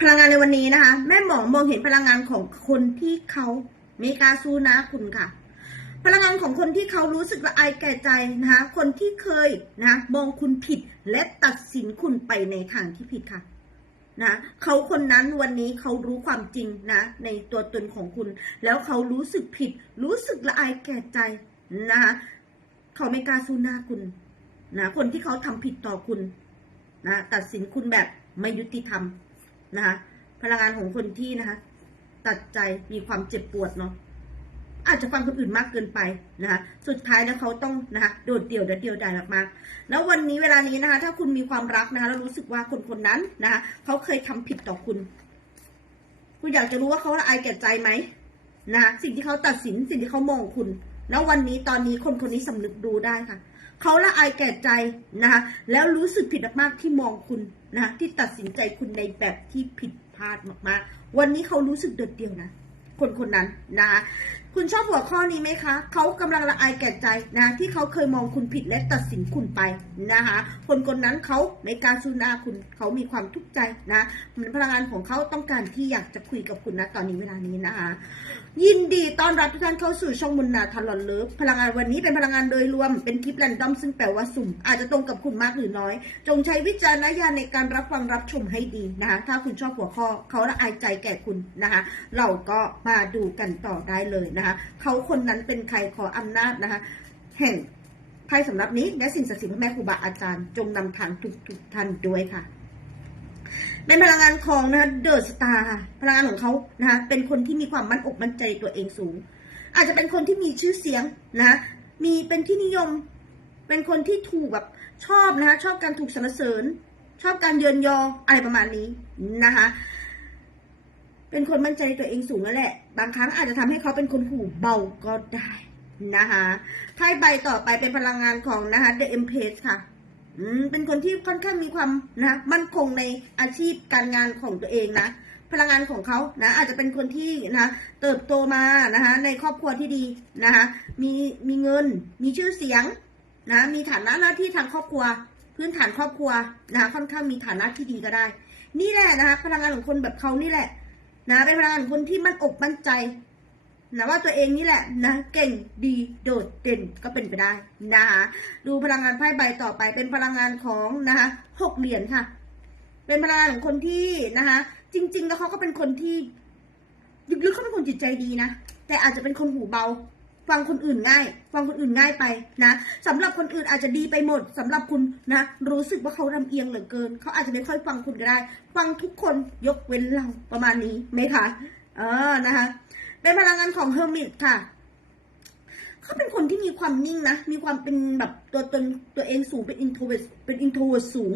พลังงานในวันนี้นะคะ แม่หมอมองเห็นพลังงานของคนที่เขาไม่กล้าสู้นะคุณค่ะ พลังงานของคนที่เขารู้สึกละอายแก่ใจนะคะ คนที่เคยนะมองคุณผิดและตัดสินคุณไปในทางที่ผิดค่ะนะเขาคนนั้นวันนี้เขารู้ความจริงนะ ในตัวตนของคุณ แล้วเขารู้สึกผิด รู้สึกละอายแก่ใจนะคะเขาไม่กล้าสู้หน้าคุณนะคนที่เขาทำผิดต่อคุณนะตัดสินคุณแบบไม่ยุติธรรม นะคะพลังงานของคนที่นะคะตัดใจมีความเจ็บปวดเนาะอาจจะฟังคนอื่นมากเกินไปนะคะสุดท้ายแล้วเขาต้องนะคะโดดเดี่ยวเดียวเดียวดายมากๆแล้ววันนี้เวลานี้นะคะ ถ้าคุณมีความรักนะคะแล้วรู้สึกว่าคนคนนั้นนะคะเขาเคยทำผิดต่อคุณ คุณอยากจะรู้ว่าเขาละอายแก่ใจไหมนะะสิ่งที่เขาตัดสินสิ่งที่เขามองคุณ แล้ววันนี้ตอนนี้คนคนนี้สำนึกดูได้ค่ะ เขาละอายแก่ใจนะคะแล้วรู้สึกผิดมากๆที่มองคุณนะะที่ตัดสินใจคุณในแบบที่ผิดพลาดมากๆ วันนี้เขารู้สึกเดือดเดียวนะคนคนนั้นนะคะ คุณชอบหัวข้อนี้ไหมคะ เขากำลังละอายแก่ใจนะ ที่เขาเคยมองคุณผิดและตัดสินคุณไปนะคะ คนคนนั้นเขาไม่กล้ารสู้หน้าคุณ เขามีความทุกข์ใจนะมือนพลังงานของเขาต้องการที่อยากจะคุยกับคุณนะตอนนี้เวลานี้นะคะ ยินดีต้อนรับทุกท่านเข้าสู่ช่องมุนนาทันหลอนเลิฟพลังงานวันนี้เป็นพลังงานโดยรวม เป็นคลิปแรนดอมซึ่งแปลว่าสุ่ม อาจจะตรงกับคุณมากหรือน้อย จงใช้วิจารณญาณในการรับฟังรับชมให้ดีนะคะ ถ้าคุณชอบหัวข้อเขาละอายใจแก่คุณนะคะ เราก็มาดูกันต่อได้เลยนะคะเขาคนนั้นเป็นใครขออำนาจนะคะแห่งไพ่สำหรับนี้ และสิ่งศักดิ์สิทธิ์พระแม่ครูบาอาจารย์จงนำทางทุกทุกท่านด้วยค่ะเป็นพลังงานของนะคะเดอะสตาร์พลังงานของเขานะคะเป็นคนที่มีความมั่นอกมั่นใจตัวเองสูง อาจจะเป็นคนที่มีชื่อเสียงนะมีเป็นที่นิยม เป็นคนที่ถูกแบบชอบนะคะชอบการถูกสรรเสริญ ชอบการเยินยออะไรประมาณนี้นะคะ เป็นคนมั่นใจในตัวเองสูงนั่นแหละ บางครั้งอาจจะทำให้เขาเป็นคนหูเบาก็ได้นะคะไพ่ใบต่อไปเป็นพลังงานของนะคะ The Empress ค่ะ อืม เป็นคนที่ค่อนข้างมีความนะ มั่นคงในอาชีพการงานของตัวเองนะ พลังงานของเขานะ อาจจะเป็นคนที่นะเติบโตมานะคะ ในครอบครัวที่ดีนะคะ มีมีเงิน มีชื่อเสียงนะ มีฐานะหน้าที่ทางครอบครัว พื้นฐานครอบครัวนะคะค่อนข้างมีฐานะที่ดีก็ได้ นี่แหละนะคะ พลังงานของคนแบบเขานี่แหละ นะเป็นพลังงานของคนที่มั่นอกมั่นใจนะว่าตัวเองนี่แหละนะเก่งดีโดดเด่นก็เป็นไปได้นะคะดูพลังงานไพ่ใบต่อไปเป็นพลังงานของนะคะหกเหรียญค่ะ เป็นพลังงานของคนที่นะคะจริง ๆ แล้วเขาก็เป็นคนที่ลึกๆเขาเป็นคนจิตใจดีนะแต่อาจจะเป็นคนหูเบา ฟังคนอื่นง่าย ฟังคนอื่นง่ายไปนะสำหรับคนอื่นอาจจะดีไปหมดสำหรับคุณนะ รู้สึกว่าเขาลำเอียงเหลือเกิน เขาอาจจะไม่ค่อยฟังคุณก็ได้ ฟังทุกคนยกเว้นเราประมาณนี้ไหมคะเออนะคะ เป็นพลังงานของเฮอร์มิตค่ะเขาเป็นคนที่มีความนิ่งนะ มีความเป็นแบบตัวตนตัวเองสูงเป็นอินโทรเวสเป็นอินโทรเวสสูง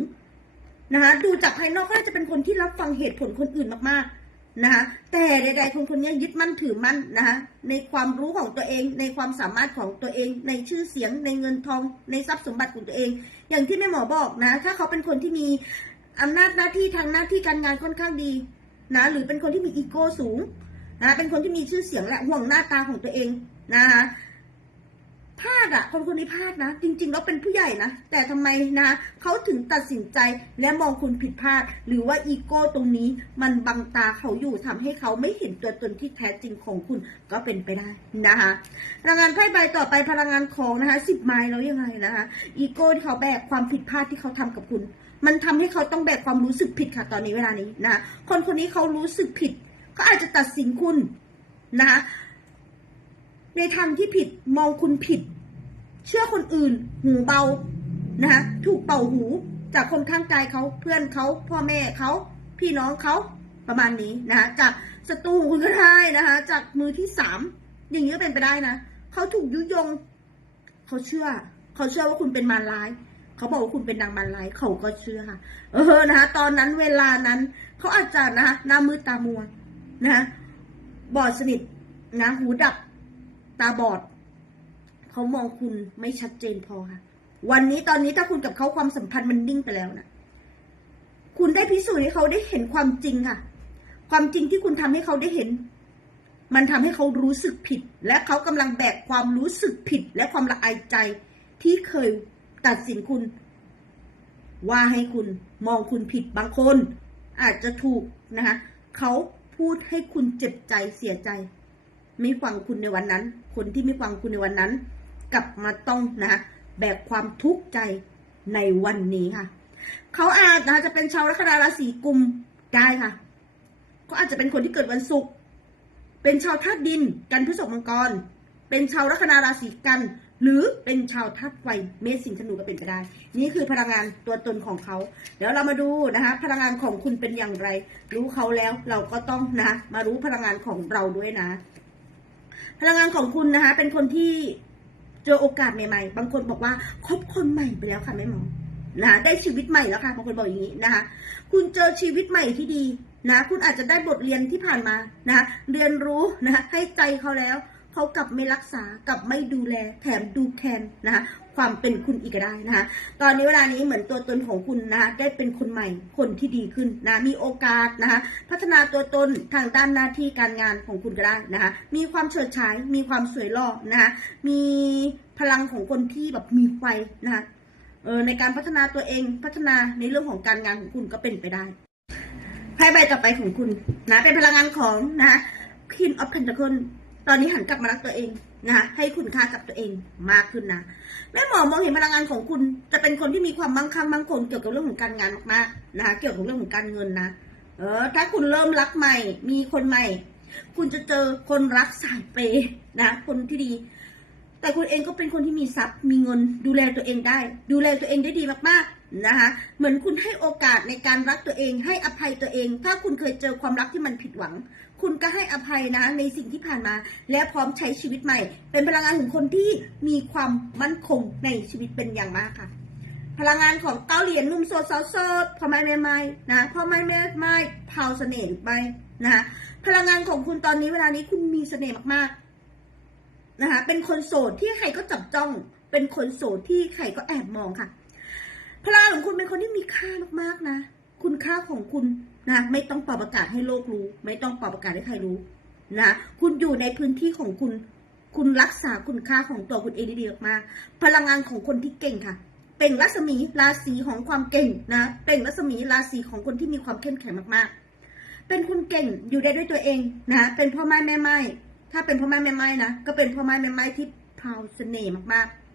นะคะดูจากภายนอกก็จะเป็นคนที่รับฟังเหตุผลคนอื่นมากๆ นะคะแต่ใดๆคนคนนี้ยึดมั่นถือมั่นนะคะในความรู้ของตัวเอง ในความสามารถของตัวเอง ในชื่อเสียง ในเงินทอง ในทรัพย์สมบัติของตัวเอง อย่างที่แม่หมอบอกนะ ถ้าเขาเป็นคนที่มีอำนาจหน้าที่ทางหน้าที่การงานค่อนข้างดีนะ หรือเป็นคนที่มีอีโก้สูงนะ เป็นคนที่มีชื่อเสียงและห่วงหน้าตาของตัวเองนะคะ พลาดอะคนคนนี้พลาดนะ จริง ๆ แล้วเป็นผู้ใหญ่นะ แต่ทำไมนะเขาถึงตัดสินใจและมองคุณผิดพลาด หรือว่าอีโก้ตรงนี้มันบังตาเขาอยู่ทำให้เขาไม่เห็นตัวตนที่แท้จริงของคุณก็เป็นไปได้นะคะพลังงานไพ่ใบต่อไปพลังงานของนะคะสิบไม้แล้วยังไงนะคะอีโก้ที่เขาแบกความผิดพลาดที่เขาทำกับคุณ มันทำให้เขาต้องแบกความรู้สึกผิดค่ะตอนนี้เวลานี้นะคะคนคนนี้เขารู้สึกผิดก็อาจจะตัดสินคุณนะคะ ในทางที่ผิดมองคุณผิด เชื่อคนอื่น หูเบานะคะถูกเป่าหูจากคนข้างกายเขาเพื่อนเขาพ่อแม่เขาพี่น้องเขาประมาณนี้นะคะจากศัตรูของคุณก็ได้นะคะจากมือที่สามอย่างนี้ก็เป็นไปได้นะเขาถูกยุยงเขาเชื่อเขาเชื่อว่าคุณเป็นมารร้ายเขาบอกว่าคุณเป็นนางมารร้ายเขาก็เชื่อค่ะเออนะคะตอนนั้นเวลานั้นเขาอาจจะนะคะหน้ามืดตามัวนะะบอดสนิทนะหูดับ ตาบอดเขามองคุณไม่ชัดเจนพอค่ะ วันนี้ตอนนี้ถ้าคุณกับเขาความสัมพันธ์มันนิ่งไปแล้วนะคุณได้พิสูจน์ให้เขาได้เห็นความจริงค่ะ ความจริงที่คุณทำให้เขาได้เห็น มันทำให้เขารู้สึกผิด และเขากำลังแบกความรู้สึกผิด และความละอายใจที่เคยตัดสินคุณ ว่าให้คุณมองคุณผิดบางคน อาจจะถูกนะคะเขาพูดให้คุณเจ็บใจเสียใจ ไม่ฟังคุณในวันนั้น คนที่ไม่ฟังคุณในวันนั้น กลับมาต้องนะแบกความทุกข์ใจในวันนี้ค่ะ เขาอาจนะจะเป็นชาวลัคนาราศีกุมได้ค่ะก็อาจจะเป็นคนที่เกิดวันศุกร์เป็นชาวธาตุดิน กันพฤษภมังกร เป็นชาวลัคนาราศีกัน หรือเป็นชาวธาตุไฟเมษสิงห์ธนูก็เป็นไปได้ นี่คือพลังงานตัวตนของเขา เดี๋ยวเรามาดูนะคะ พลังงานของคุณเป็นอย่างไร รู้เขาแล้วเราก็ต้องนะ มารู้พลังงานของเราด้วยนะ พลังงานของคุณนะคะ เป็นคนที่เจอโอกาสใหม่ๆ บางคนบอกว่าคบคนใหม่ไปแล้วค่ะแม่หมอนะคะได้ชีวิตใหม่แล้วค่ะบางคนบอกอย่างนี้นะคะ คุณเจอชีวิตใหม่ที่ดีนะ คุณอาจจะได้บทเรียนที่ผ่านมานะคะเรียนรู้นะะให้ใจเขาแล้ว เขากลับไม่รักษากลับไม่ดูแลแถมดูแคลนนะคะความเป็นคุณอีกได้นะคะ ตอนนี้เวลานี้เหมือนตัวตนของคุณนะคะได้เป็นคนใหม่คนที่ดีขึ้นนะมีโอกาสนะคะพัฒนาตัวตนทางด้านหน้าที่การงานของคุณก็ได้นะคะมีความเฉิดฉายมีความสวยหล่อนะคะมีพลังของคนที่แบบมีไฟนะคะเออในการพัฒนาตัวเองพัฒนาในเรื่องของการงานของคุณก็เป็นไปได้ไพ่ใบต่อไปของคุณนะเป็นพลังงานของนะ Queen of Pentacles ตอนนี้หันกลับมารักตัวเองนะคะให้คุณค่ากับตัวเองมากขึ้นนะแม่หมอมองเห็นพลังงานของคุณจะเป็นคนที่มีความมั่งคั่งมั่งคงเกี่ยวกับเรื่องของการงานมากๆนะคะเกี่ยวกับเรื่องของการเงินนะเออถ้าคุณเริ่มรักใหม่ มีคนใหม่ คุณจะเจอคนรักสายเปย์นะคนที่ดี แต่คุณเองก็เป็นคนที่มีทรัพย์มีเงินดูแลตัวเองได้ ดูแลตัวเองได้ดีมากๆนะคะเหมือนคุณให้โอกาสในการรักตัวเองให้อภัยตัวเอง ถ้าคุณเคยเจอความรักที่มันผิดหวัง คุณก็ให้อภัยนะในสิ่งที่ผ่านมา และพร้อมใช้ชีวิตใหม่ เป็นพลังงานของคนที่มีความมั่นคงในชีวิตเป็นอย่างมากค่ะ พลังงานของเต้าเหรียญนุ่มโสดสาวโสดพ่อไม่แม่ไม่นะพ่อไม่แม่ไม่เผาเสน่ห์ไม่นะคะพลังงานของคุณตอนนี้เวลานี้คุณมีเสน่ห์มากๆนะคะเป็นคนโสดที่ใครก็จับจ้อง เป็นคนโสดที่ใครก็แอบมองค่ะ พลังของคุณเป็นคนที่มีค่ามากๆนะ คุณค่าของคุณ นะไม่ต้องเป่าประกาศให้โลกรู้ ไม่ต้องเป่าประกาศให้ใครรู้นะคุณอยู่ในพื้นที่ของคุณ คุณรักษาคุณค่าของตัวคุณเองด้ดีมากพลังงานของคนที่เก่งค่ะเป็นรัศมีราศีของความเก่งนะเป็นรัศมีราศีของคนที่มีความเข้มแข็งมากๆ เป็นคนเก่งอยู่ได้ด้วยตัวเองนะเป็นพ่อไม้แม่ไม้ถ้าเป็นพ่อไม้แม่ไม้นะก็เป็นพ่อไม้แม่ไม้ที่พาวเสน่ห์มากๆ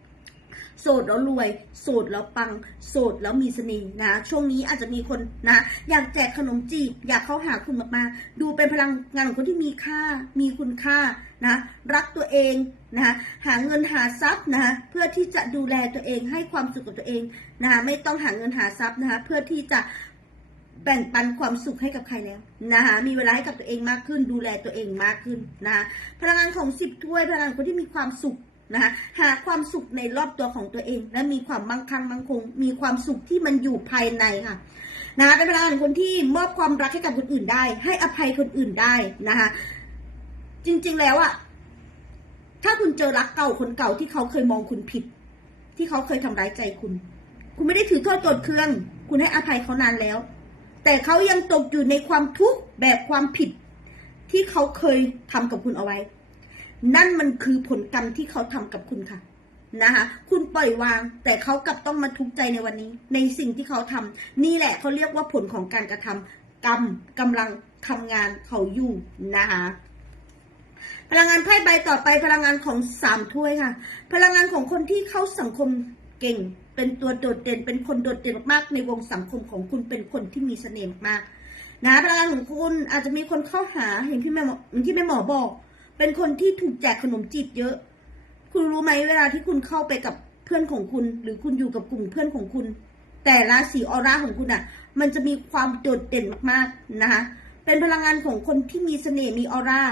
โสดแล้วรวย โสดแล้วปัง โสดแล้วมีเสน่ห์นะ ช่วงนี้อาจจะมีคนนะ อยากแจกขนมจีบ อยากเข้าหาคุณมากๆดูเป็นพลังงานของคนที่มีค่า มีคุณค่านะ รักตัวเองนะหาเงินหาทรัพย์นะเพื่อที่จะดูแลตัวเองให้ความสุขกับตัวเองนะไม่ต้องหาเงินหาทรัพย์นะคะเพื่อที่จะแบ่งปันความสุขให้กับใครแล้วนะคะมีเวลาให้กับตัวเองมากขึ้น ดูแลตัวเองมากขึ้นนะพลังงานของสิบถ้วยพลังงานคนที่มีความสุข นะคะหาความสุขในรอบตัวของตัวเอง และมีความมั่งคั่งมั่งคง มีความสุขที่มันอยู่ภายในค่ะนะคะเป็นพลังงานคนที่มอบความรักให้กับคนอื่นได้ ให้อภัยคนอื่นได้นะคะจริง ๆแล้วอะถ้าคุณเจอรักเก่าคนเก่าที่เขาเคยมองคุณผิด ที่เขาเคยทำร้ายใจคุณ คุณไม่ได้ถือโทษโกรธเคือง คุณให้อภัยเขานานแล้ว แต่เขายังตกอยู่ในความทุกข์แบบความผิดที่เขาเคยทำกับคุณเอาไว้ นั่นมันคือผลกรรมที่เขาทำกับคุณค่ะนะคะคุณปล่อยวางแต่เขากลับต้องมาทุกข์ใจในวันนี้ ในสิ่งที่เขาทำนี่แหละเขาเรียกว่าผลของการกระทำกรรมกำลังทำงานเขาอยู่นะคะพลังงานไพ่ใบต่อไปพลังงานของสามถ้วยค่ะ พลังงานของคนที่เข้าสังคมเก่ง เป็นตัวโดดเด่น เป็นคนโดดเด่นมากในวงสังคมของคุณเป็นคนที่มีเสน่ห์มากนะพลังงานของคุณอาจจะมีคนเข้าหาอย่างที่แม่หมออย่างที่แม่หมอบอก เป็นคนที่ถูกแจกขนมจีบเยอะ คุณรู้ไหมเวลาที่คุณเข้าไปกับเพื่อนของคุณ หรือคุณอยู่กับกลุ่มเพื่อนของคุณ แต่ราศีออร่าของคุณอะ มันจะมีความโดดเด่นมากๆนะคะเป็นพลังงานของคนที่มีเสน่ห์มีออร่า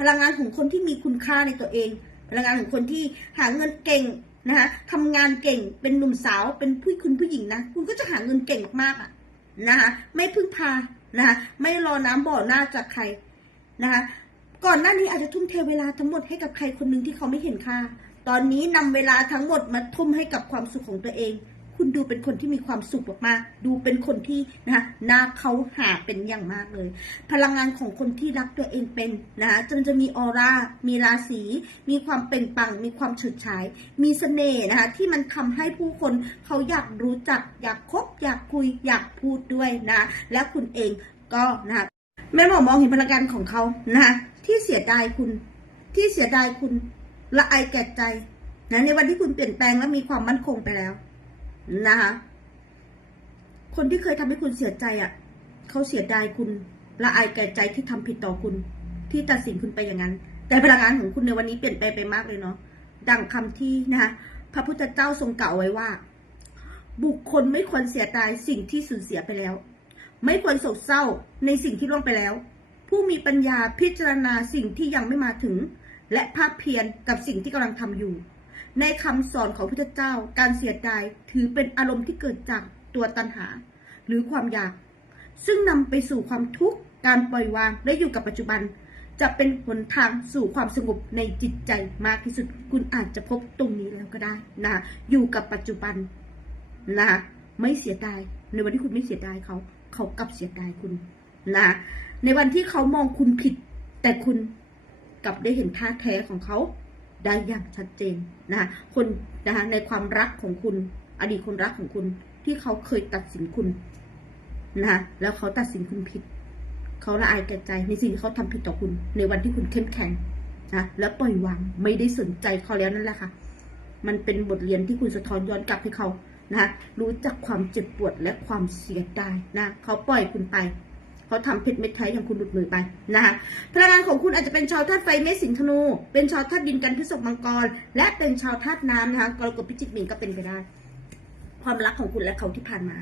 พลังงานของคนที่มีคุณค่าในตัวเอง พลังงานของคนที่หาเงินเก่งนะคะทำงานเก่งเป็นหนุ่มสาวเป็นผู้คุณผู้หญิงนะคุณก็จะหาเงินเก่งมากอะนะคะไม่พึ่งพานะคะไม่รอน้ำบ่อหน้าจากใครนะคะ ก่อนหน้านี้อาจจะทุ่มเทเวลาทั้งหมดให้กับใครคนหนึ่งที่เขาไม่เห็นค่า ตอนนี้นำเวลาทั้งหมดมาทุ่มให้กับความสุขของตัวเอง คุณดูเป็นคนที่มีความสุขมากๆดูเป็นคนที่นะน่าเขาหาเป็นอย่างมากเลย พลังงานของคนที่รักตัวเองเป็นนะจนจะมีออร่า มีราศี มีความเป็นปัง มีความเฉิดฉาย มีเสน่ห์นะคะที่มันทำให้ผู้คนเขาอยากรู้จัก อยากคบ อยากคุย อยากพูดด้วยนะ และคุณเองก็นะคะแม่หมอมองเห็นพลังงานของเขานะคะ ที่เสียดายคุณ ที่เสียดายคุณละอายแก่ใจนะในวันที่คุณเปลี่ยนแปลงและมีความมั่นคงไปแล้วนะคะคนที่เคยทำให้คุณเสียใจอะ่ะเขาเสียดายคุณละอายแก่ใจที่ทำผิดต่อคุณ ที่ตัดสินคุณไปอย่างนั้น แต่พลังงานของคุณในวันนี้เปลี่ยนแปลงไปมากเลยเนาะดังคำที่นะคะพระพุทธเจ้าทรงกล่าวไว้ว่า บุคคลไม่ควรเสียดายสิ่งที่สูญเสียไปแล้ว ไม่ควรโศกเศร้าในสิ่งที่ล่วงไปแล้ว ผู้มีปัญญาพิจารณาสิ่งที่ยังไม่มาถึง และภาคเพียรกับสิ่งที่กำลังทำอยู่ ในคำสอนของพระเจ้าการเสียดายถือเป็นอารมณ์ที่เกิดจากตัวตัณหา หรือความอยาก ซึ่งนำไปสู่ความทุกข์การปล่อยวางและอยู่กับปัจจุบัน จะเป็นหนทางสู่ความสงบในจิตใจมากที่สุด คุณอาจจะพบตรงนี้แล้วก็ได้นะคะอยู่กับปัจจุบันนะคะไม่เสียดายในวันที่คุณไม่เสียดายเขา เขากลับเสียดายคุณ นะ ในวันที่เขามองคุณผิด แต่คุณกลับได้เห็นท่าแท้ของเขาได้อย่างชัดเจนนะคนนะคะในความรักของคุณ อดีตคนรักของคุณที่เขาเคยตัดสินคุณนะแล้วเขาตัดสินคุณผิด เขาละอายแก่ใจในสิ่งที่เขาทำผิดต่อคุณ ในวันที่คุณเข้มแข็งนะแล้วปล่อยวางไม่ได้สนใจเขาแล้วนั่นแหละค่ะ มันเป็นบทเรียนที่คุณสะท้อนย้อนกลับให้เขานะรู้จักความเจ็บปวดและความเสียดายนะเขาปล่อยคุณไป เขาทำเพชรเม็ดไทยอย่างคุณหลุดมือไปนะคะพลังงานของคุณอาจจะเป็นชาวธาตุไฟเมษสิงห์ธนู เป็นชาวธาตุดินกันพฤษภมังกร และเป็นชาวธาตุน้ำนะคะกรกฎพิจิกมินก็เป็นไปได้ ความรักของคุณและเขาที่ผ่านมา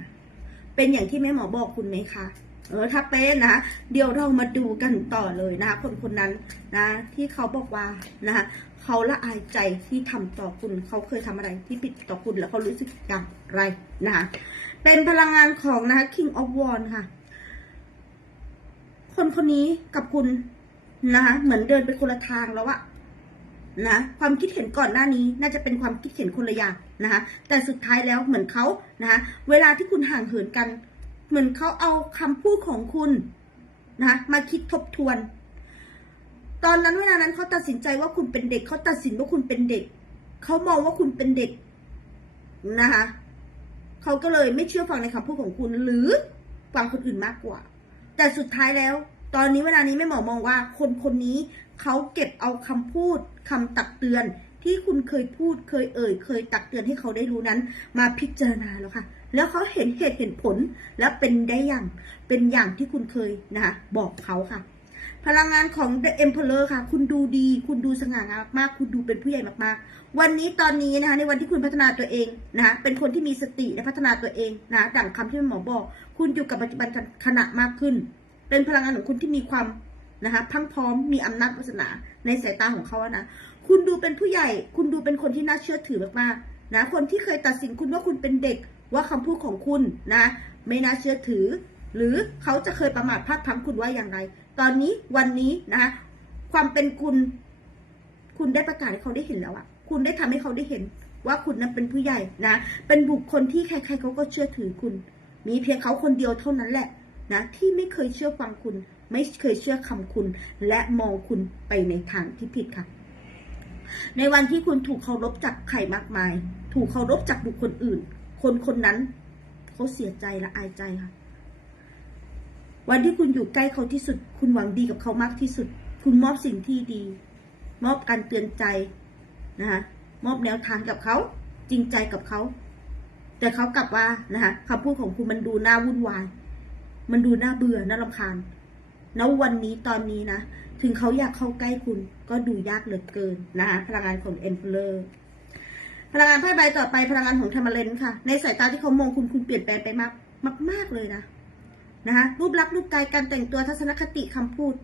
เป็นอย่างที่แม่หมอบอกคุณไหมคะเออถ้าเป็นนะเดี๋ยวเรามาดูกันต่อเลยนะคะคนคนนั้นนะที่เขาบอกว่านะคะเขาละอายใจที่ทำต่อคุณเขาเคยทำอะไรที่ผิดต่อคุณแล้วเขารู้สึกอย่างไรนะคะเป็นพลังงานของนะคะ King of Wands ค่ะ คนคนนี้กับคุณนะคะเหมือนเดินไปคนละทางแล้วอะนะความคิดเห็นก่อนหน้านี้น่าจะเป็นความคิดเห็นคนละอย่างนะคะแต่สุดท้ายแล้วเหมือนเขานะคะเวลาที่คุณห่างเหินกัน เหมือนเขาเอาคำพูดของคุณนะคะมาคิดทบทวน ตอนนั้นเวลานั้นเขาตัดสินใจว่าคุณเป็นเด็กเขาตัดสินว่าคุณเป็นเด็กเขามองว่าคุณเป็นเด็กนะคะเขาก็เลยไม่เชื่อฟังในคำพูดของคุณหรือฟังคนอื่นมากกว่า แต่สุดท้ายแล้ว ตอนนี้เวลานี้ไม่หมอมองว่า คนคนนี้เขาเก็บเอาคำพูดคำตักเตือน ที่คุณเคยพูดเคยเอ่ย เคยตักเตือนให้เขาได้รู้นั้น มาพิจารณาแล้วค่ะ แล้วเขาเห็นเหตุเห็นผลและเป็นได้อย่างเป็นอย่างที่คุณเคยนะคะบอกเขาค่ะพลังงานของ The Emperor ค่ะ คุณดูดี คุณดูสง่างามมาก คุณดูเป็นผู้ใหญ่มากๆ วันนี้ตอนนี้นะคะในวันที่คุณพัฒนาตัวเองนะคะเป็นคนที่มีสติและพัฒนาตัวเองนะดังคำที่หมอบอก คุณอยู่กับปัจจุบันขณะมากขึ้น เป็นพลังงานของคุณที่มีความนะคะพังพร้อมมีอำนาจวาสนาในสายตาของเขาอะนะคุณดูเป็นผู้ใหญ่ คุณดูเป็นคนที่น่าเชื่อถือมากๆนะคนที่เคยตัดสินคุณว่าคุณเป็นเด็กว่าคำพูดของคุณนะ ไม่น่าเชื่อถือ หรือเขาจะเคยประมาทพลาดพลั้งคุณว่าอย่างไร ตอนนี้วันนี้นะะความเป็นคุณ คุณได้ประกาศให้เขาได้เห็นแล้วอะ คุณได้ทำให้เขาได้เห็นว่าคุณนั้นเป็นผู้ใหญ่นะ เป็นบุคคลที่ใครๆเขาก็เชื่อถือคุณ มีเพียงเขาคนเดียวเท่านั้นแหละนะที่ไม่เคยเชื่อฟังคุณ ไม่เคยเชื่อคำคุณ และมองคุณไปในทางที่ผิดค่ะ ในวันที่คุณถูกเคารพจากใครมากมาย ถูกเคารพจากบุคคลอื่น คนคนนั้นเขาเสียใจและอายใจค่ะ วันที่คุณอยู่ใกล้เขาที่สุด คุณหวังดีกับเขามากที่สุด คุณมอบสิ่งที่ดี มอบการเตือนใจ นะคะมอบแนวทางกับเขาจริงใจกับเขา แต่เขากลับว่านะคะคำพูดของคุณมันดูน่าวุ่นวาย มันดูน่าเบื่อน่ารำคาญณวันนี้ตอนนี้นะ ถึงเขาอยากเข้าใกล้คุณก็ดูยากเหลือเกินนะคะพลังงานของ Emperor พลังงานไพ่ใบต่อไปพลังงานของธรรมเลนค่ะ ในสายตาที่เขามองคุณคุณเปลี่ยนแปลงไปมากมากมากเลยนะนะคะรูปลักษณ์รูปกายการแต่งตัวทัศนคติคำพูด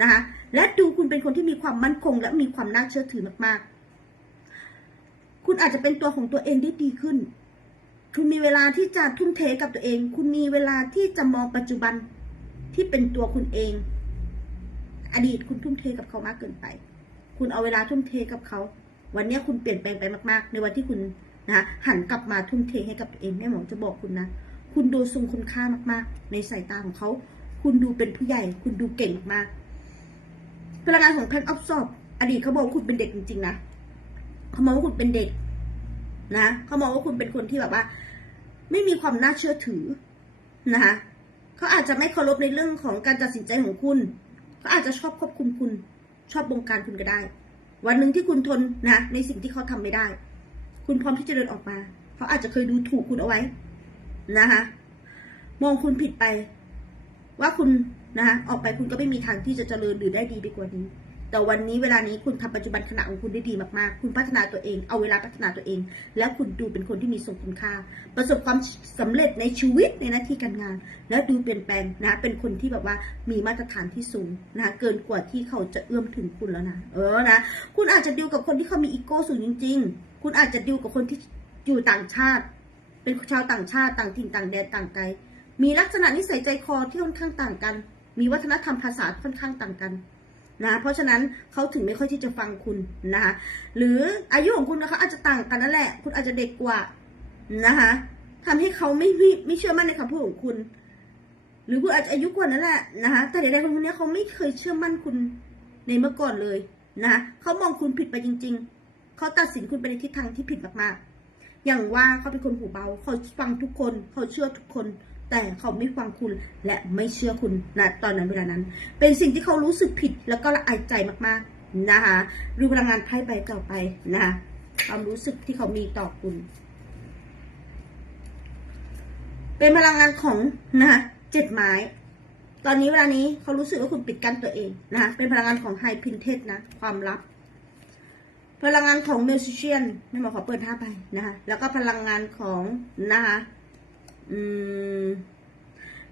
นะคะและดูคุณเป็นคนที่มีความมั่นคง และมีความน่าเชื่อถือมากๆ คุณอาจจะเป็นตัวของตัวเองได้ดีขึ้น คุณมีเวลาที่จะทุ่มเทกับตัวเอง คุณมีเวลาที่จะมองปัจจุบันที่เป็นตัวคุณเอง อดีตคุณทุ่มเทกับเขามากเกินไป คุณเอาเวลาทุ่มเทกับเขา วันนี้คุณเปลี่ยนแปลงไปมากๆ ในวันที่คุณนะคะหันกลับมาทุ่มเทให้กับตัวเองแม่หมอจะบอกคุณนะ คุณดูทรงคุณค่ามากๆ ในสายตาของเขา คุณดูเป็นผู้ใหญ่ คุณดูเก่งมากพลังงานของแพนออฟซอบอดีตเขาบอกคุณเป็นเด็กจริงๆนะ เขามองว่าคุณเป็นเด็ก นะเขามองว่าคุณเป็นคนที่แบบว่า ไม่มีความน่าเชื่อถือนะคะเขาอาจจะไม่เคารพในเรื่องของการตัดสินใจของคุณเขาอาจจะชอบควบคุมคุณ ชอบบงการคุณก็ได้ วันหนึ่งที่คุณทนนะในสิ่งที่เขาทำไม่ได้ คุณพร้อมที่จะเดินออกมาเขาอาจจะเคยดูถูกคุณเอาไว้นะคะมองคุณผิดไป ว่าคุณนะคะออกไปคุณก็ไม่มีทางที่จะเจริญหรือได้ดีไปกว่านี้ แต่วันนี้เวลานี้คุณทำปัจจุบันขณะของคุณได้ดีมากๆ คุณพัฒนาตัวเอง เอาเวลาพัฒนาตัวเอง และคุณดูเป็นคนที่มีทรงคุณค่า ประสบความสำเร็จในชีวิตในหน้าที่การงาน และดูเปลี่ยนแปลงนะ เป็นคนที่แบบว่ามีมาตรฐานที่สูงนะเกินกว่าที่เขาจะเอื้อมถึงคุณแล้วนะ เออนะ คุณอาจจะดิวกับคนที่เขามีอีโก้สูงจริง ๆ คุณอาจจะดิวกับคนที่อยู่ต่างชาติ เป็นชาวต่างชาติต่างถิ่นต่างแดนต่างไกล มีลักษณะนิสัยใจคอที่ค่อนข้างต่างกัน มีวัฒนธรรมภาษาค่อนข้างต่างกัน นะเพราะฉะนั้นเขาถึงไม่ค่อยที่จะฟังคุณนะคะหรืออายุของคุณนะคะอาจจะต่างกันนั่นแหละ คุณอาจจะเด็กกว่านะคะทำให้เขาไม่ไม่ไม่เชื่อมั่นในคำพูดของคุณ หรือคุณอาจจะอายุกว่านั้นแหละนะคะแต่ใดๆคนคนนี้เขาไม่เคยเชื่อมั่นคุณในเมื่อก่อนเลยนะคะเขามองคุณผิดไปจริง ๆเขาตัดสินคุณไปในทิศทางที่ผิดมากๆ อย่างว่าเขาเป็นคนหูเบาเขาฟังทุกคนเขาเชื่อทุกคน แต่เขาไม่ฟังคุณและไม่เชื่อคุณณตอนนั้นเวลานั้น เป็นสิ่งที่เขารู้สึกผิดแล้วก็ละอายใจมากๆนะคะดูพลังงานไพ่ใบเก่าไปนะคะความรู้สึกที่เขามีต่อคุณ เป็นพลังงานของนะคะเจ็ดไม้ตอนนี้เวลานี้เขารู้สึกว่าคุณปิดกั้นตัวเองนะคะเป็นพลังงานของไฮพินเทสนะ ความลับ พลังงานของเมลซิเชียนไม่หมอขอเปิดท่าไปนะคะแล้วก็พลังงานของนะคะ อืม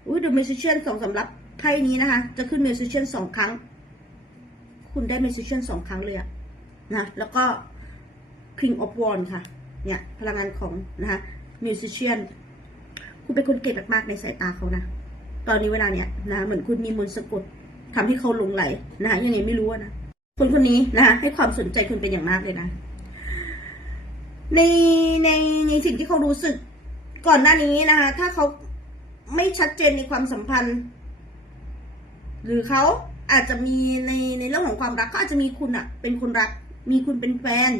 อุ้ยเดอะเมลซิเชียนสองสำรับไพ่นี้นะคะ จะขึ้นเมลซิเชียนสองครั้ง คุณได้เมลซิเชียนสองครั้งเลยอะนะแล้วก็ King of w a n d ค่ะ เนี่ย พลังงานของนะคะเมลซิเชียนคุณเป็นคนเก่งมากๆในสายตาเขานะ ตอนนี้เวลาเนี้ยนะเหมือนคุณมีมนต์สะกดทำให้เขาหลงไหลนะคะยังไงไม่รู้นะคนคนนี้นะคะให้ความสนใจคุณเป็นอย่างมากเลยนะ ในในในสิ่งที่เขารู้สึก ก่อนหน้านี้นะคะ ถ้าเขาไม่ชัดเจนในความสัมพันธ์ หรือเขาอาจจะมีในในเรื่องของความรักก็อาจจะมีคุณอะเป็นคนรัก มีคุณเป็นแฟน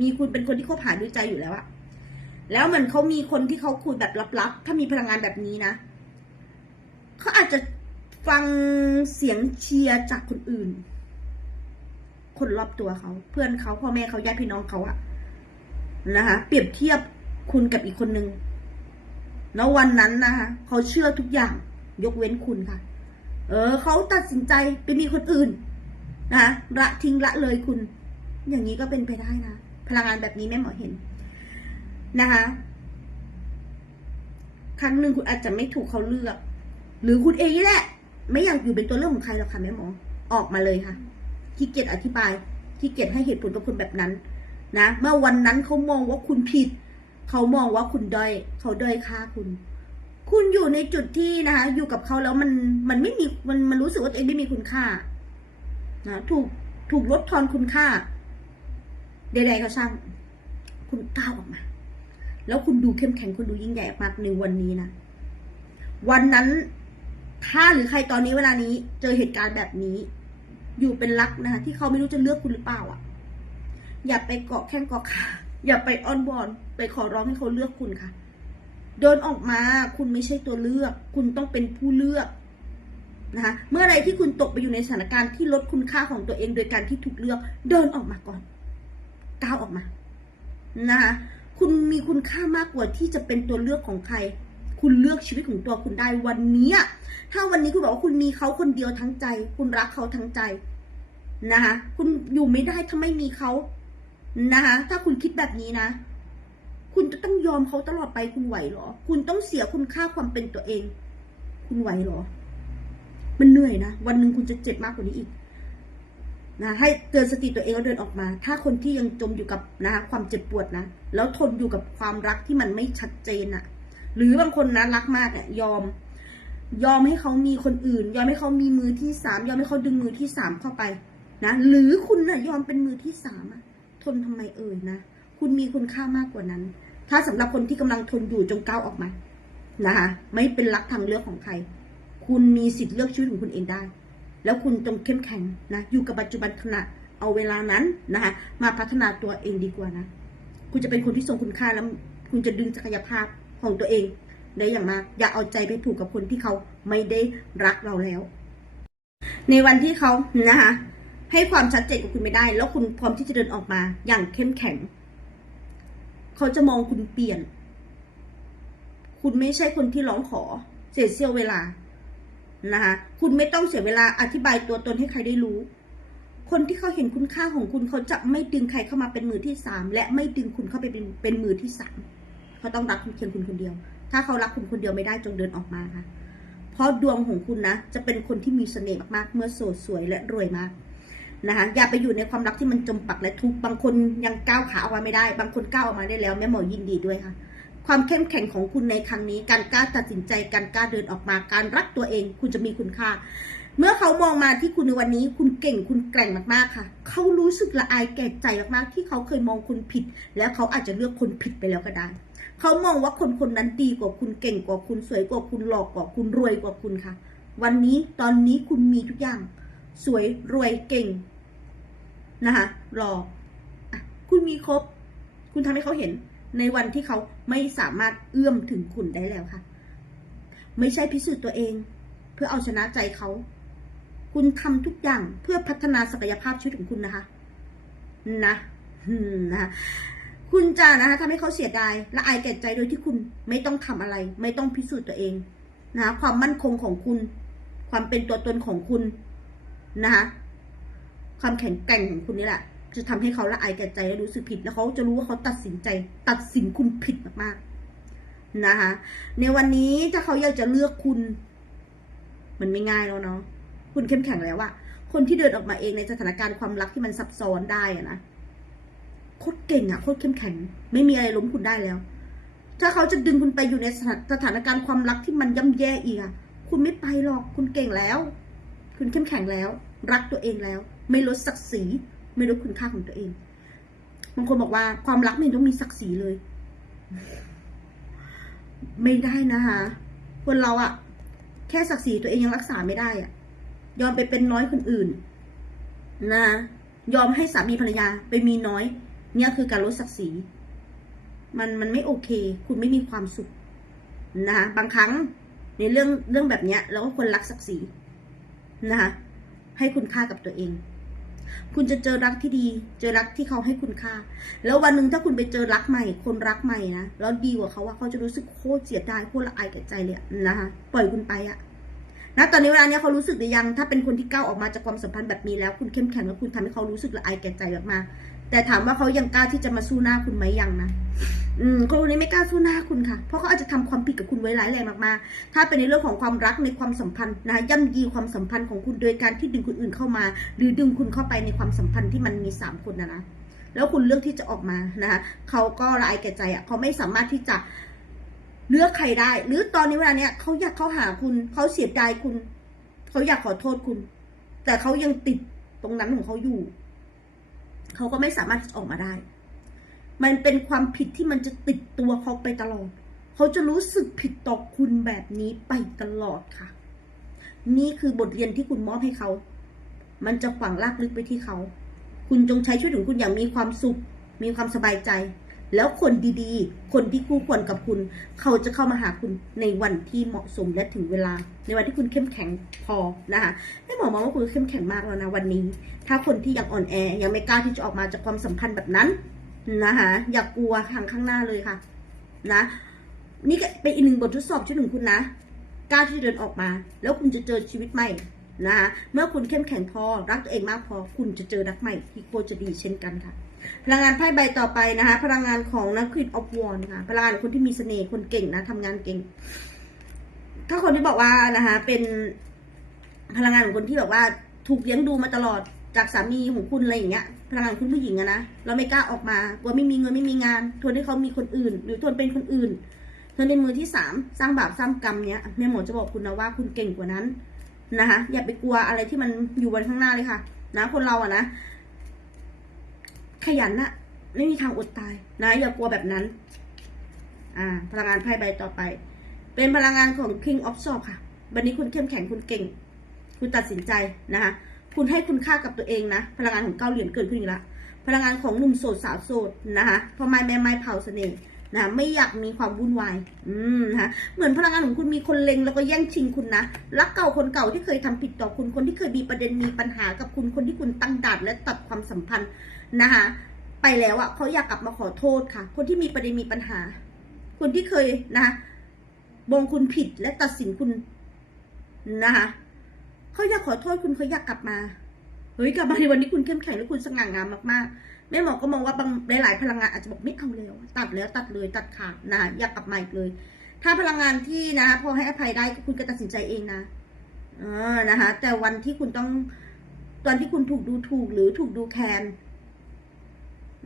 มีคุณเป็นคนที่เขาผ่านด้วยใจอยู่แล้วอะแล้วเหมือนเขามีคนที่เขาคุยแบบลับๆ ถ้ามีพลังงานแบบนี้นะเขาอาจจะฟังเสียงเชียร์จากคนอื่น คนรอบตัวเขา เพื่อนเขาพ่อแม่เขาญาติพี่น้องเขาอะนะคะเปรียบเทียบคุณกับอีกคนนึง แล้ววันนั้นนะคะเขาเชื่อทุกอย่างยกเว้นคุณค่ะ เออเขาตัดสินใจไปมีคนอื่นนะคะละทิ้งละเลยคุณ อย่างนี้ก็เป็นไปได้นะพลังงานแบบนี้แม่หมอเห็นนะคะครั้งหนึ่งคุณอาจจะไม่ถูกเขาเลือก หรือคุณเองนี่แหละ ไม่อยากอยู่เป็นตัวเลือกของใครหรอกค่ะแม่หมอ ออกมาเลยค่ะขี้เกียจอธิบายขี้เกียจให้เหตุผลกับคุณแบบนั้น นะเมื่อวันนั้นเขามองว่าคุณผิด เขามองว่าคุณด้อยเขาด้อยค่าคุณ คุณอยู่ในจุดที่นะคะอยู่กับเขาแล้วมันมันไม่มีมันมันรู้สึกว่าตัวเองไม่มีคุณค่านะถูกถูกลดทอนคุณค่าใดๆก็ช่าง คุณก้าวออกมา แล้วคุณดูเข้มแข็งคุณดูยิ่งใหญ่มากในวันนี้นะวันนั้นถ้าหรือใครตอนนี้เวลานี้เจอเหตุการณ์แบบนี้ อยู่เป็นรักนะคะที่เขาไม่รู้จะเลือกคุณหรือเปล่าอะ อย่าไปเกาะแข้งเกาะขา อย่าไปอ้อนวอนไปขอร้องให้เขาเลือกคุณค่ะ เดินออกมาคุณไม่ใช่ตัวเลือก คุณต้องเป็นผู้เลือกนะคะเมื่อไรที่คุณตกไปอยู่ในสถานการณ์ที่ลดคุณค่าของตัวเอง โดยการที่ถูกเลือก เดินออกมาก่อนก้าวออกมานะคะคุณมีคุณค่ามากกว่าที่จะเป็นตัวเลือกของใคร คุณเลือกชีวิตของตัวคุณได้วันนี้ถ้าวันนี้คุณบอกว่าคุณมีเขาคนเดียวทั้งใจ คุณรักเขาทั้งใจนะคะคุณอยู่ไม่ได้ถ้าไม่มีเขา นะคะถ้าคุณคิดแบบนี้นะ คุณจะต้องยอมเขาตลอดไปคุณไหวเหรอ คุณต้องเสียคุณค่าความเป็นตัวเอง คุณไหวเหรอ มันเหนื่อยนะวันหนึ่งคุณจะเจ็บมากกว่านี้อีกนะให้เตือนสติตัวเองแล้วเดินออกมา ถ้าคนที่ยังจมอยู่กับนะคะความเจ็บปวดนะ แล้วทนอยู่กับความรักที่มันไม่ชัดเจนอะหรือบางคนนะรักมากเนี่ยยอม ยอมให้เขามีคนอื่น ยอมให้เขามีมือที่สามยอมให้เขาดึงมือที่สามเข้าไป นะ หรือคุณนะ่ะยอมเป็นมือที่สามอะ ทนทำไมเอ่ยนะ คุณมีคุณค่ามากกว่านั้น ถ้าสำหรับคนที่กำลังทนอยู่จงก้าวออกมานะคะไม่เป็นรักทางเลือกของใคร คุณมีสิทธิ์เลือกชีวิตของคุณเองได้ แล้วคุณจงเข้มแข็งนะอยู่กับปัจจุบันขณะเอาเวลานั้นนะคะมาพัฒนาตัวเองดีกว่านะ คุณจะเป็นคนที่ทรงคุณค่าแล้ว คุณจะดึงศักยภาพของตัวเองได้อย่างมาก อย่าเอาใจไปผูกกับคนที่เขาไม่ได้รักเราแล้ว ในวันที่เขานะคะ ให้ความชัดเจนกับคุณไม่ได้ แล้วคุณพร้อมที่จะเดินออกมา อย่างเข้มแข็ง เขาจะมองคุณเปลี่ยน คุณไม่ใช่คนที่ร้องขอ เสียเสี้ยวเวลานะคะคุณไม่ต้องเสียเวลาอธิบายตัวตนให้ใครได้รู้ คนที่เขาเห็นคุณค่าของคุณเขาจะไม่ดึงใครเข้ามาเป็นมือที่สามและไม่ดึงคุณเข้าไปเป็นเป็นมือที่สามเขาต้องรักคุณเพียงคุณคนเดียว ถ้าเขารักคุณคนเดียวไม่ได้จงเดินออกมาค่ะ เพราะดวงของคุณนะ จะเป็นคนที่มีเสน่ห์มากๆ เมื่อโสดสวยและรวยมาก นะคะอย่าไปอยู่ในความรักที่มันจมปักและทุกข์บางคนยังก้าวขาออกมาไม่ได้ บางคนก้าวออกมาได้แล้วแม่หมอยินดีด้วยค่ะ ความเข้มแข็งของคุณในครั้งนี้ การกล้าตัดสินใจ การกล้าเดินออกมา การรักตัวเอง คุณจะมีคุณค่า เมื่อเขามองมาที่คุณในวันนี้ คุณเก่งคุณแกร่งมากๆค่ะ เขารู้สึกละอายแก่ใจมากๆ ที่เขาเคยมองคุณผิด แล้วเขาอาจจะเลือกคนผิดไปแล้วก็ได้เขามองว่าคนคนนั้นดีกว่าคุณเก่งกว่าคุณสวยกว่าคุณหลอกกว่าคุณรวยกว่าคุณค่ะ วันนี้ตอนนี้คุณมีทุกอย่าง สวยรวยเก่งนะคะรออคุณมีครบ คุณทำให้เขาเห็นในวันที่เขาไม่สามารถเอื้อมถึงคุณได้แล้วค่ะ ไม่ใช่พิสูจน์ตัวเอง เพื่อเอาชนะใจเขา คุณทำทุกอย่างเพื่อพัฒนาศักยภาพชีวิตของคุณนะคะ นะนะคุณจะนะคะทำให้เขาเสียดายและอายแก่ใจโดยที่คุณไม่ต้องทำอะไร ไม่ต้องพิสูจน์ตัวเองนะความมั่นคงของคุณ ความเป็นตัวตนของคุณ นะคะความแข็งแกร่งของคุณนี่แหละ จะทำให้เขาละอายแก่ใจและรู้สึกผิด แล้วเขาจะรู้ว่าเขาตัดสินใจ ตัดสินคุณผิดมากๆนะคะ ในวันนี้ถ้าเขาอยากจะเลือกคุณ มันไม่ง่ายแล้วเนาะคุณเข้มแข็งแล้วอะคนที่เดินออกมาเองในสถานการณ์ความรักที่มันซับซ้อนได้อะนะโคตรเก่งอะโคตรเข้มแข็ง ไม่มีอะไรล้มคุณได้แล้ว ถ้าเขาจะดึงคุณไปอยู่ในสถานสถานการณ์ความรักที่มันย่ำแย่อีกอะคุณไม่ไปหรอกคุณเก่งแล้ว คุณเข้มแข็งแล้ว รักตัวเองแล้ว ไม่ลดศักดิ์ศรีไม่ลดคุณค่าของตัวเองบางคนบอกว่าความรักไม่ต้องมีศักดิ์ศรีเลย ไม่ได้นะคะคนเราอะแค่ศักดิ์ศรีตัวเองยังรักษาไม่ได้อะยอมไปเป็นน้อยคนอื่น นะ ยอมให้สามีภรรยาไปมีน้อย เนี่ยคือการลดศักดิ์ศรีมันมันไม่โอเค คุณไม่มีความสุข นะคะบางครั้งในเรื่องเรื่องแบบเนี้ยเราก็ควรรักศักดิ์ศรี นะคะให้คุณค่ากับตัวเอง คุณจะเจอรักที่ดี เจอรักที่เขาให้คุณค่า แล้ววันหนึ่งถ้าคุณไปเจอรักใหม่ คนรักใหม่นะแล้วดีกว่าเขาว่าเขาจะรู้สึกโคตรเสียดายโคตรละอายแก่ใจเลยนะคะปล่อยคุณไปอะนะตอนนี้เวลาเนี้ยเขารู้สึกหรือยังถ้าเป็นคนที่ก้าวออกมาจากความสัมพันธ์แบบนี้แล้ว คุณเข้มแข็งแล้วคุณทำให้เขารู้สึกละอายแก่ใจมากๆ แต่ถามว่าเขายังกล้าที่จะมาสู้หน้าคุณไหมยังนะอืมคนนี้ไม่กล้าสู้หน้าคุณค่ะ เพราะเขาอาจจะทำความผิดกับคุณไว้ร้ายแรงมากๆ ถ้าเป็นในเรื่องของความรักในความสัมพันธ์นะคะย่ำยีความสัมพันธ์ของคุณโดยการที่ดึงคนอื่นเข้ามา หรือดึงคุณเข้าไปในความสัมพันธ์ที่มันมีสามคนนะนะแล้วคุณเลือกที่จะออกมานะคะเขาก็ละอายแก่ใจอะเขาไม่สามารถที่จะเลือกใครได้ หรือตอนนี้เวลาเนี้ยเขาอยากเข้าหาคุณเขาเสียดายคุณเขาอยากขอโทษคุณ แต่เขายังติดตรงนั้นของเขาอยู่ เขาก็ไม่สามารถออกมาได้ มันเป็นความผิดที่มันจะติดตัวเขาไปตลอด เขาจะรู้สึกผิดต่อคุณแบบนี้ไปตลอดค่ะ นี่คือบทเรียนที่คุณมอบให้เขา มันจะฝังลากลึกไปที่เขา คุณจงใช้ชีวิตของคุณอย่างมีความสุข มีความสบายใจ แล้วคนดีๆ คนที่คู่ควรกับคุณ เขาจะเข้ามาหาคุณในวันที่เหมาะสมและถึงเวลา ในวันที่คุณเข้มแข็งพอนะคะให้หมอมองว่าคุณเข้มแข็งมากแล้วนะวันนี้ ถ้าคนที่ยังอ่อนแอยังไม่กล้าที่จะออกมาจากความสัมพันธ์แบบนั้นนะคะอย่ากกลัวทางข้างหน้าเลยค่ะ นะ นี่ก็เป็นอีกหนึ่งบททดสอบชีวิตของคุณนะกล้าที่จะเดินออกมา แล้วคุณจะเจอชีวิตใหม่นะคะเมื่อคุณเข้มแข็งพอรักตัวเองมากพอ คุณจะเจอรักใหม่ที่โคตรจะดีเช่นกันค่ะ พลังงานไพ่ใบต่อไปนะคะ พลังงานของนักควิดออฟวอนค่ะพลังงานคนที่มีเสน่ห์คนเก่งนะทำงานเก่ง ถ้าคนที่บอกว่านะคะเป็นพลังงานของคนที่แบบว่าถูกเลี้ยงดูมาตลอดจากสามีของคุณอะไรอย่างเงี้ยพลังงานคุณผู้หญิงอะนะเราไม่กล้าออกมากลัวไม่มีเงินไม่มีงานทนให้เขามีคนอื่น หรือทนเป็นคนอื่นทนในมือที่สามสร้างบาปสร้างกรรมเนี้ยแม่หมอจะบอกคุณนะว่าคุณเก่งกว่านั้นนะคะอย่าไปกลัวอะไรที่มันอยู่บนข้างหน้าเลยค่ะ นะ คนเราอะนะ ขยันอะไม่มีทางอดตายนะอย่ากลัวแบบนั้น อ่า พลังงานไพ่ใบต่อไป เป็นพลังงานของ King of Swords ค่ะ วันนี้คุณเข้มแข็งคุณเก่ง คุณตัดสินใจนะคะคุณให้คุณค่ากับตัวเองนะ พลังงานของเก้าเหรียญเกิดขึ้นอีกแล้วพลังงานของหนุ่มโสดสาวโสดนะคะพ่อไม้แม่ไม้เผาเสน่ห์นะไม่อยากมีความวุ่นวาย อืมนะคะเหมือนพลังงานของคุณมีคนเลงแล้วก็แย่งชิงคุณนะ รักเก่าคนเก่าที่เคยทำผิดต่อคุณ คนที่เคยมีประเด็นมีปัญหากับคุณ คนที่คุณตั้งด่านและตัดความสัมพันธ์ นะคะไปแล้วอะ่ะเขาอยากกลับมาขอโทษค่ะ คนที่มีประเด็นมีปัญหา คนที่เคยนะบงคุณผิดและตัดสินคุณนะคะเขาอยากขอโทษคุณเขาอยากกลับมาเฮ้ยกลับมาในวันนี้คุณเข้มแข็งและคุณสง่างามมากๆแม่หมอก็มองว่าบางหลาย ๆ พลังงานอาจจะบอกไม่เอาแล้วตัดแล้วตัดเลยตัดขาดนะอยากกลับมาอีกเลย ถ้าพลังงานที่นะพอให้อภัยได้คุณก็ตัดสินใจเองนะเออนะคะแต่วันที่คุณต้องตอนที่คุณถูกดูถูกหรือถูกดูแคลน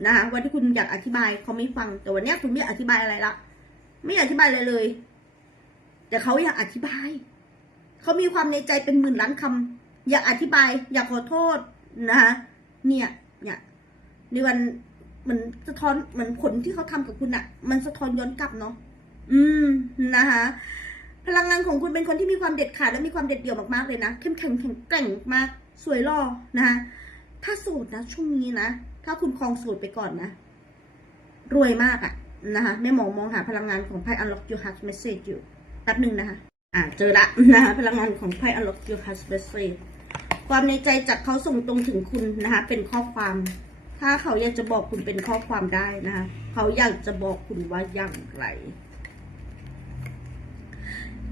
นะคะวันที่คุณอยากอธิบายเขาไม่ฟัง แต่วันนี้คุณไม่อธิบายอะไรละ ไม่อธิบายเลยเลย แต่เขาอยากอธิบาย เขามีความในใจเป็นหมื่นล้านคำอยากอธิบาย อยากขอโทษนะคะเนี่ยเนี่ยในวันเหมือนสะท้อนเหมือนผลที่เขาทำกับคุณอะมันสะท้อนย้อนกลับเนาะอืมนะคะพลังงานของคุณเป็นคนที่มีความเด็ดขาดและมีความเด็ดเดี่ยวมากๆเลยนะเข้มแข็งแข็งแกร่งมากสวยหล่อนะคะถ้าโสดนะช่วงนี้นะ ถ้าคุณคลองโสดไปก่อนนะ รวยมากอะนะคะแม่หมอมองหาพลังงานของไพ่ unlock your heart message อยู่แป๊บหนึ่งนะคะอ่าเจอละนะคะพลังงานของไพ่ unlock your heart message ความในใจจากเขาส่งตรงถึงคุณนะคะ เป็นข้อความ ถ้าเขาอยากจะบอกคุณเป็นข้อความได้นะคะ เขาอยากจะบอกคุณว่าอย่างไร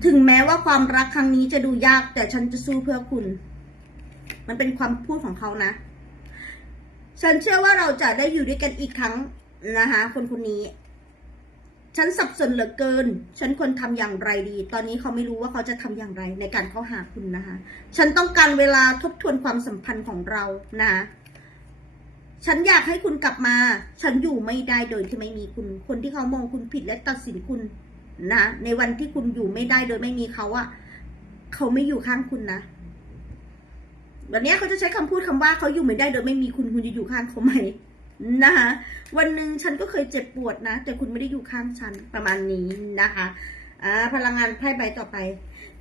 ถึงแม้ว่าความรักครั้งนี้จะดูยากแต่ฉันจะสู้เพื่อคุณ มันเป็นความพูดของเขานะ ฉันเชื่อว่าเราจะได้อยู่ด้วยกันอีกครั้งนะคะคนคนนี้ ฉันสับสนเหลือเกิน ฉันควรทำอย่างไรดี ตอนนี้เขาไม่รู้ว่าเขาจะทำอย่างไรในการเข้าหาคุณนะคะ ฉันต้องการเวลาทบทวนความสัมพันธ์ของเรานะฉันอยากให้คุณกลับมา ฉันอยู่ไม่ได้โดยที่ไม่มีคุณ คนที่เขามองคุณผิดและตัดสินคุณนะ ในวันที่คุณอยู่ไม่ได้โดยไม่มีเขาอะเขาไม่อยู่ข้างคุณนะ วันนี้เขาจะใช้คำพูดคำว่าเขาอยู่ไม่ได้โดยไม่มีคุณคุณจะอยู่ข้างเขาไหมนะคะวันหนึ่งฉันก็เคยเจ็บปวดนะ แต่คุณไม่ได้อยู่ข้างฉันประมาณนี้นะคะอ่าพลังงานไพ่ใบต่อไป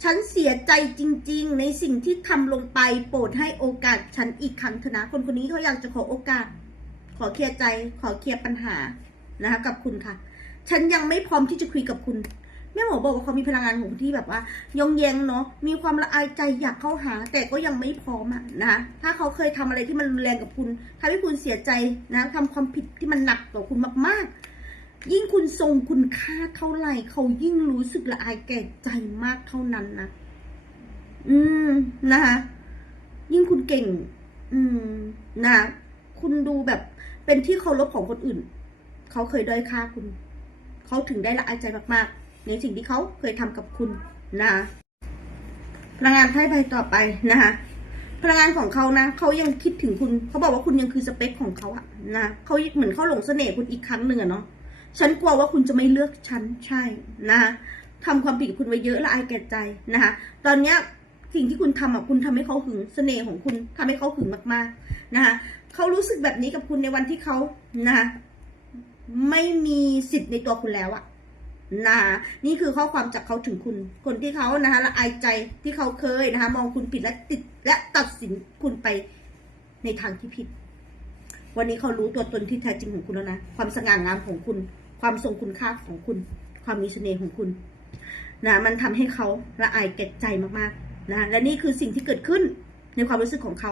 ฉันเสียใจจริง ๆ ในสิ่งที่ทำลงไป โปรดให้โอกาสฉันอีกครั้งเถอะนะคนคนนี้เขาอยากจะขอโอกาส ขอเคลียร์ใจ ขอเคลียร์ปัญหานะคะกับคุณค่ะ ฉันยังไม่พร้อมที่จะคุยกับคุณ แม่หมอบอกว่าเขามีพลังงานของที่แบบว่ายองแยงเนาะมีความละอายใจอยากเข้าหา แต่ก็ยังไม่พร้อมอะนะถ้าเขาเคยทำอะไรที่มันรุนแรงกับคุณทำให้คุณเสียใจนะทำความผิดที่มันหนักต่อคุณมากๆ ยิ่งคุณทรงคุณค่าเท่าไหร่ เขายิ่งรู้สึกละอายแก่ใจมากเท่านั้นนะอืมนะคะยิ่งคุณเก่ง อืมนะคุณดูแบบเป็นที่เคารพของคนอื่น เขาเคยด้อยค่าคุณ เขาถึงได้ละอายใจมากๆ ในสิ่งที่เขาเคยทำกับคุณนะคะพลังงานไพ่ใบต่อไปนะคะพลังงานของเขานะเขายังคิดถึงคุณเขาบอกว่าคุณยังคือสเปคของเขาอะนะเขาเหมือนเขาหลงเสน่ห์คุณอีกครั้งหนึ่งอะเนาะฉันกลัวว่าคุณจะไม่เลือกฉันใช่นะคะทำความผิดคุณไว้เยอะละอายแก่ใจนะคะตอนเนี้ยสิ่งที่คุณทำอะคุณทำให้เขาหึงเสน่ห์ของคุณทำให้เขาหึงมากๆนะคะเขารู้สึกแบบนี้กับคุณในวันที่เขานะคะไม่มีสิทธิ์ในตัวคุณแล้วอะ นะคะนี่คือข้อความจากเขาถึงคุณ คนที่เขานะคะละอายใจที่เขาเคยนะคะ มองคุณผิดและติดและตัดสินคุณไปในทางที่ผิด วันนี้เขารู้ตัวตนที่แท้จริงของคุณแล้วนะ ความสง่างามของคุณ ความทรงคุณค่าของคุณ ความมีเสน่ห์ของคุณนะมันทำให้เขาละอายแก่ใจมากๆนะและนี่คือสิ่งที่เกิดขึ้นในความรู้สึกของเขา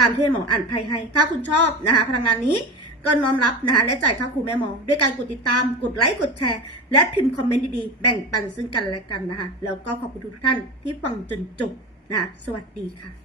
ตามที่หมออ่านไพ่ให้ ถ้าคุณชอบนะคะพลังงานนี้ ก็น้อมรับนะคะและจ่ายค่าครูแม่หมอ ด้วยการกดติดตามกดไลค์กดแชร์ และพิมพ์คอมเมนต์ดีๆ แบ่งปันซึ่งกันและกันนะคะแล้วก็ขอบคุณทุกท่านที่ฟังจนจบนะคะสวัสดีค่ะ